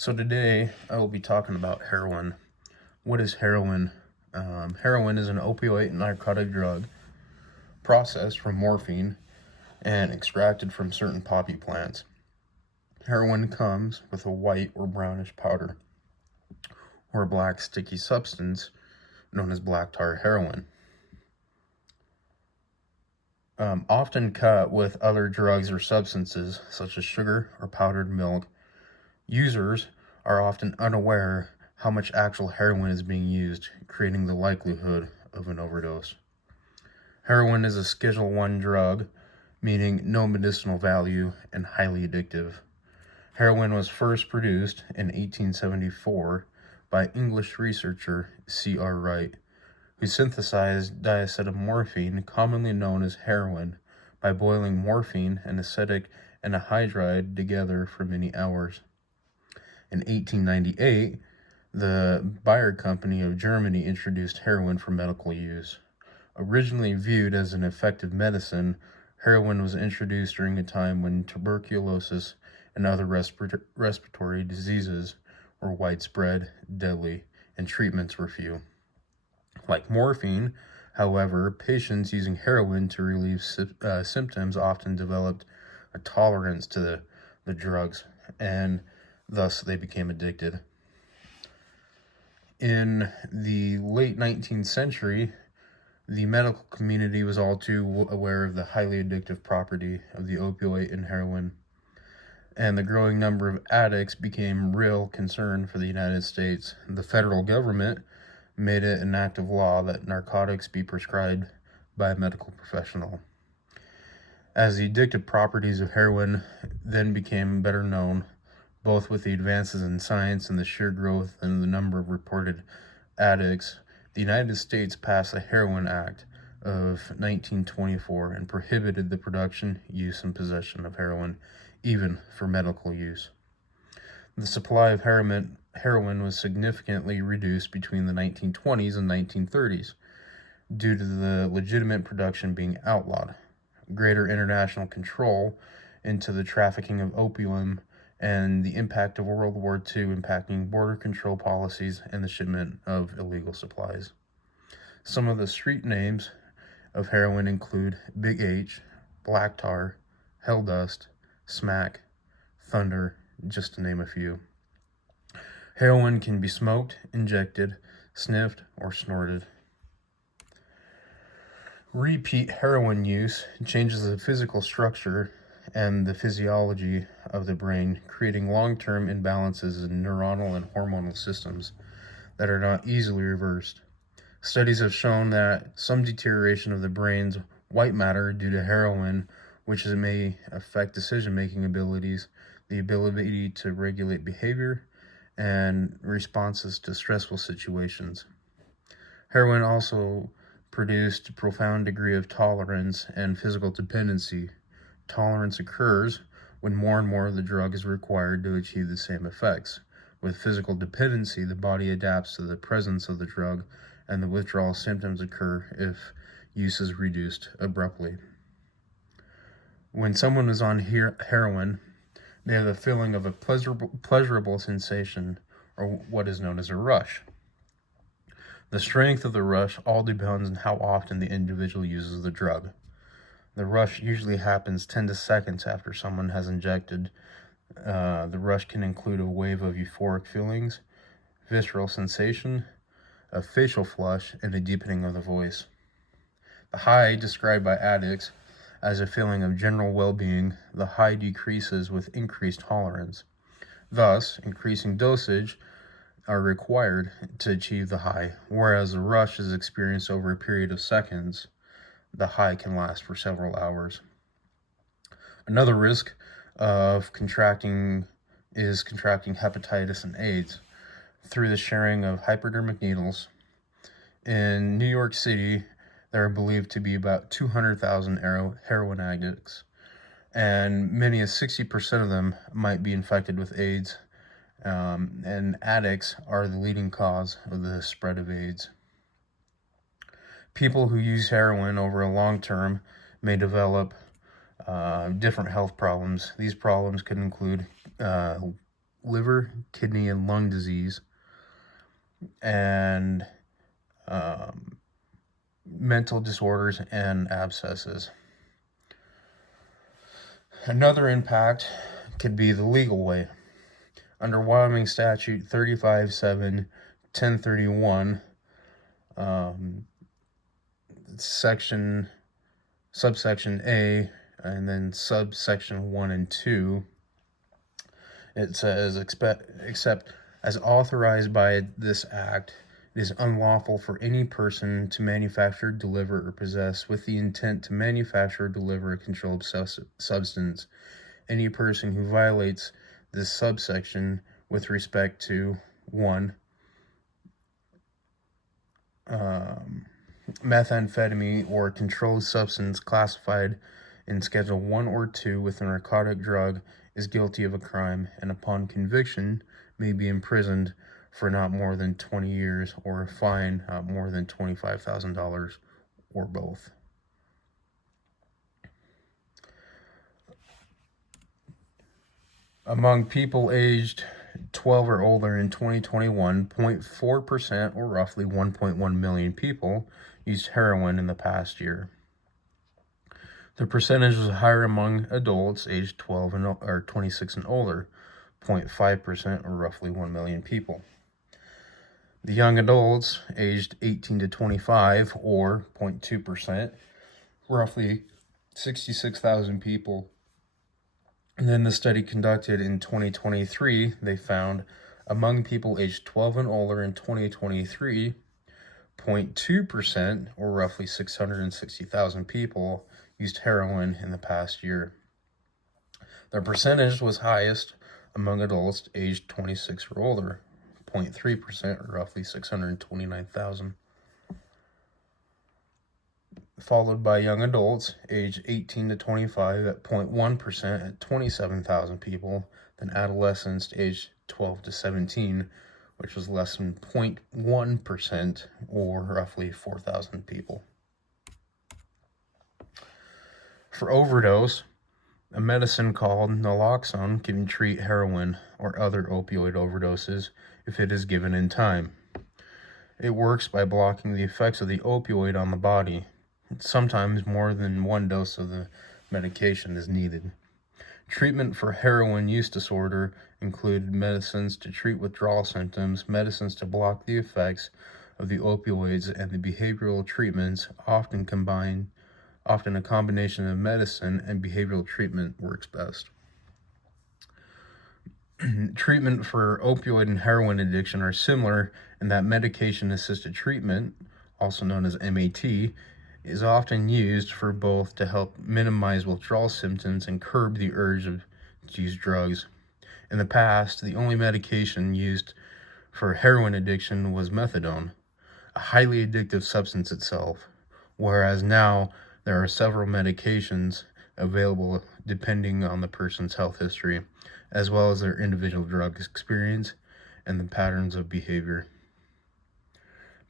So today I will be talking about heroin. What is heroin? Heroin is an opioid narcotic drug processed from morphine and extracted from certain poppy plants. Heroin comes with a white or brownish powder or a black sticky substance known as black tar heroin. Often cut with other drugs or substances such as sugar or powdered milk, users are often unaware how much actual heroin is being used, creating the likelihood of an overdose. Heroin is a Schedule I drug, meaning no medicinal value and highly addictive. Heroin was first produced in 1874 by English researcher C.R. Wright, who synthesized diacetylmorphine, commonly known as heroin, by boiling morphine and acetic anhydride together for many hours. In 1898, the Bayer Company of Germany introduced heroin for medical use. Originally viewed as an effective medicine, heroin was introduced during a time when tuberculosis and other respiratory diseases were widespread, deadly, and treatments were few. Like morphine, however, patients using heroin to relieve symptoms often developed a tolerance to the drugs, and thus they became addicted. In the late 19th century, the medical community was all too aware of the highly addictive property of the opioid and heroin, and the growing number of addicts became real concern for the United States. The federal government made it an act of law that narcotics be prescribed by a medical professional. As the addictive properties of heroin then became better known, both with the advances in science and the sheer growth in the number of reported addicts, the United States passed the Heroin Act of 1924 and prohibited the production, use, and possession of heroin, even for medical use. The supply of heroin was significantly reduced between the 1920s and 1930s due to the legitimate production being outlawed, greater international control into the trafficking of opium, and the impact of World War II impacting border control policies and the shipment of illegal supplies. Some of the street names of heroin include Big H, Black Tar, Hell Dust, Smack, Thunder, just to name a few. Heroin can be smoked, injected, sniffed, or snorted. Repeat heroin use changes the physical structure and the physiology of the brain, creating long-term imbalances in neuronal and hormonal systems that are not easily reversed. Studies have shown that some deterioration of the brain's white matter due to heroin, which may affect decision-making abilities, the ability to regulate behavior, and responses to stressful situations. Heroin also produced a profound degree of tolerance and physical dependency. Tolerance occurs when more and more of the drug is required to achieve the same effects. With physical dependency, the body adapts to the presence of the drug, and the withdrawal symptoms occur if use is reduced abruptly. When someone is on heroin, they have the feeling of a pleasurable sensation, or what is known as a rush. The strength of the rush all depends on how often the individual uses the drug. The rush usually happens 10 to seconds after someone has injected. The rush can include a wave of euphoric feelings, visceral sensation, a facial flush, and a deepening of the voice. The high, described by addicts as a feeling of general well-being, the high decreases with increased tolerance. Thus, increasing dosage are required to achieve the high, whereas the rush is experienced over a period of seconds. The high can last for several hours. Another risk of contracting hepatitis and AIDS through the sharing of hypodermic needles. In New York City, there are believed to be about 200,000 heroin addicts, and many as 60% of them might be infected with AIDS, and addicts are the leading cause of the spread of AIDS. People who use heroin over a long term may develop different health problems. These problems could include liver, kidney, and lung disease, and mental disorders and abscesses. Another impact could be the legal way. Under Wyoming Statute 35.7.1031, subsection A, and then subsection 1 and 2, it says, except as authorized by this act, it is unlawful for any person to manufacture, deliver, or possess with the intent to manufacture or deliver a controlled substance. Any person who violates this subsection with respect to 1. Methamphetamine or controlled substance classified in Schedule 1 or 2 with a narcotic drug is guilty of a crime, and upon conviction may be imprisoned for not more than 20 years or a fine not more than $25,000 or both. Among people aged 12 or older in 2021, 0.4%, or roughly 1.1 million people, used heroin in the past year. The percentage was higher among adults aged 12 or 26 and older, 0.5%, or roughly 1 million people. The young adults aged 18 to 25, or 0.2%, roughly 66,000 people. And then the study conducted in 2023, they found among people aged 12 and older in 2023, 0.2%, or roughly 660,000 people, used heroin in the past year. The percentage was highest among adults aged 26 or older, 0.3%, or roughly 629,000. Followed by young adults aged 18 to 25 at 0.1% at 27,000 people, then adolescents aged 12 to 17, which was less than 0.1%, or roughly 4,000 people. For overdose, a medicine called naloxone can treat heroin or other opioid overdoses if it is given in time. It works by blocking the effects of the opioid on the body. Sometimes more than one dose of the medication is needed. Treatment for heroin use disorder included medicines to treat withdrawal symptoms, medicines to block the effects of the opioids, and the behavioral treatments, often a combination of medicine and behavioral treatment works best. Treatment for opioid and heroin addiction are similar in that medication-assisted treatment, also known as MAT, is often used for both to help minimize withdrawal symptoms and curb the urge to use drugs. In the past, the only medication used for heroin addiction was methadone, a highly addictive substance itself, whereas now there are several medications available depending on the person's health history, as well as their individual drug experience and the patterns of behavior.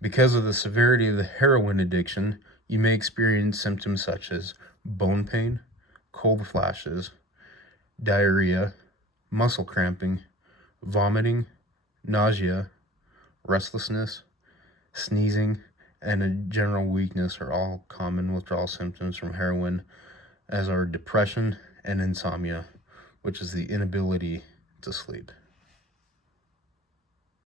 Because of the severity of the heroin addiction, you may experience symptoms such as bone pain, cold flashes, diarrhea, muscle cramping, vomiting, nausea, restlessness, sneezing, and a general weakness are all common withdrawal symptoms from heroin, as are depression and insomnia, which is the inability to sleep.